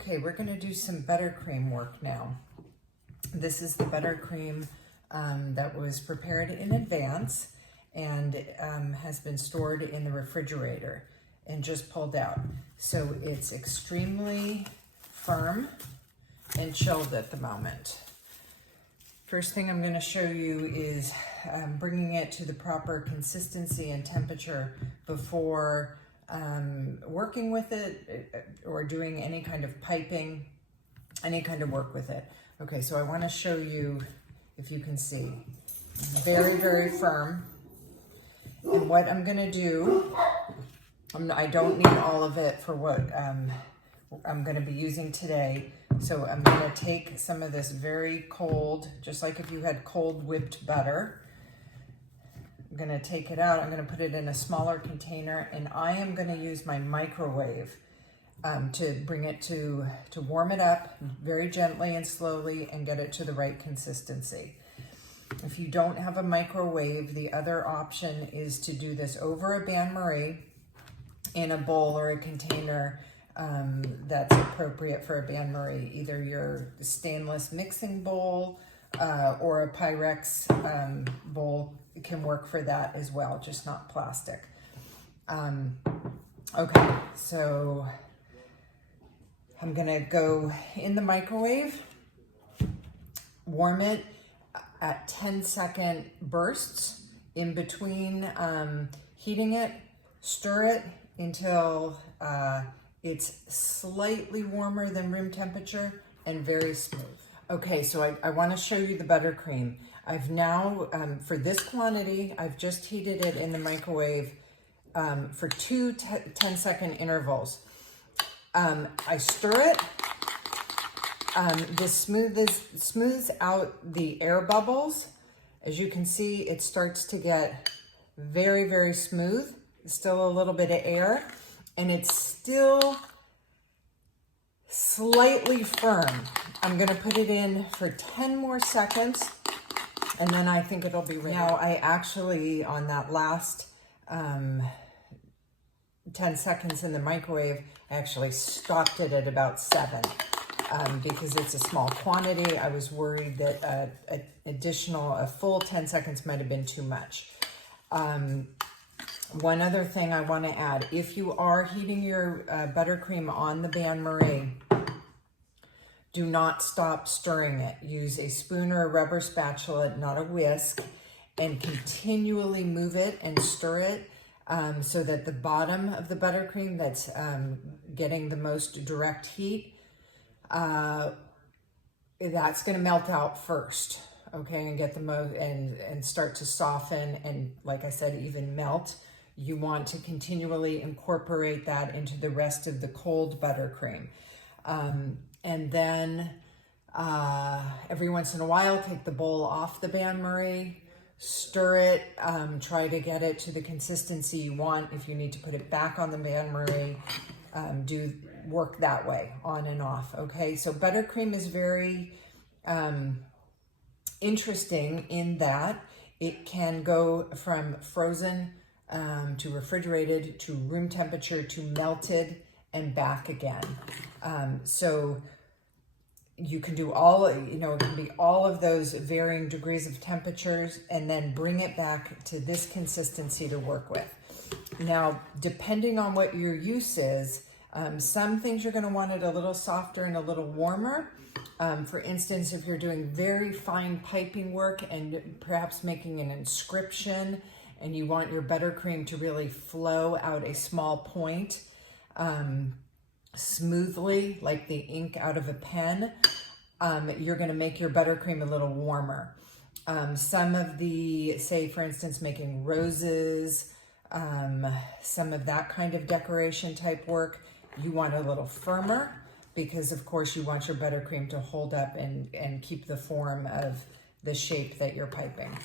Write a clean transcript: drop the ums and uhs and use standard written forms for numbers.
Okay, we're gonna do some buttercream work now. This is the buttercream that was prepared in advance and has been stored in the refrigerator and just pulled out. So it's extremely firm and chilled at the moment. First thing I'm gonna show you is bringing it to the proper consistency and temperature before working with it or doing any kind of piping, any kind of work with it. Okay, so I want to show you, if you can see, very, very firm. And what I'm going to do, I don't need all of it for what I'm going to be using today. So I'm going to take some of this very cold, just like if you had cold whipped butter. I'm going to take it out. I'm going to put it in a smaller container, and I am going to use my microwave to bring it to warm it up very gently and slowly and get it to the right consistency. If you don't have a microwave, the other option is to do this over a bain-marie in a bowl or a container that's appropriate for a bain-marie, either your stainless mixing bowl or a Pyrex bowl. It can work for that as well, just not plastic. Okay, so I'm gonna go in the microwave, warm it at 10-second bursts. In between heating it, stir it until it's slightly warmer than room temperature and very smooth. Okay, so I wanna show you the buttercream. I've now, for this quantity, I've just heated it in the microwave for two 10-second intervals. I stir it. This smooths out the air bubbles. As you can see, it starts to get very, very smooth. Still a little bit of air, and it's still slightly firm. I'm gonna put it in for 10 more seconds, and then I think it'll be ready. Now, I actually, on that last 10 seconds in the microwave, I actually stopped it at about 7 because it's a small quantity. I was worried that a full 10 seconds might have been too much. One other thing I want to add, if you are heating your buttercream on the bain-marie, do not stop stirring it. Use a spoon or a rubber spatula, not a whisk, and continually move it and stir it so that the bottom of the buttercream that's getting the most direct heat, that's going to melt out first, okay, and get the most and start to soften and, like I said, even melt. You want to continually incorporate that into the rest of the cold buttercream. And then every once in a while, take the bowl off the bain-marie, stir it, try to get it to the consistency you want. If you need to put it back on the bain-marie, do work that way, on and off, okay? So buttercream is very interesting in that it can go from frozen to refrigerated to room temperature to melted and back again. So you can do it can be all of those varying degrees of temperatures and then bring it back to this consistency to work with. Now, depending on what your use is, some things you're going to want it a little softer and a little warmer. For instance, if you're doing very fine piping work and perhaps making an inscription and you want your buttercream to really flow out a small point smoothly, like the ink out of a pen, you're going to make your buttercream a little warmer. Some of the, say for instance, making roses, some of that kind of decoration type work, you want a little firmer because of course you want your buttercream to hold up and keep the form of the shape that you're piping.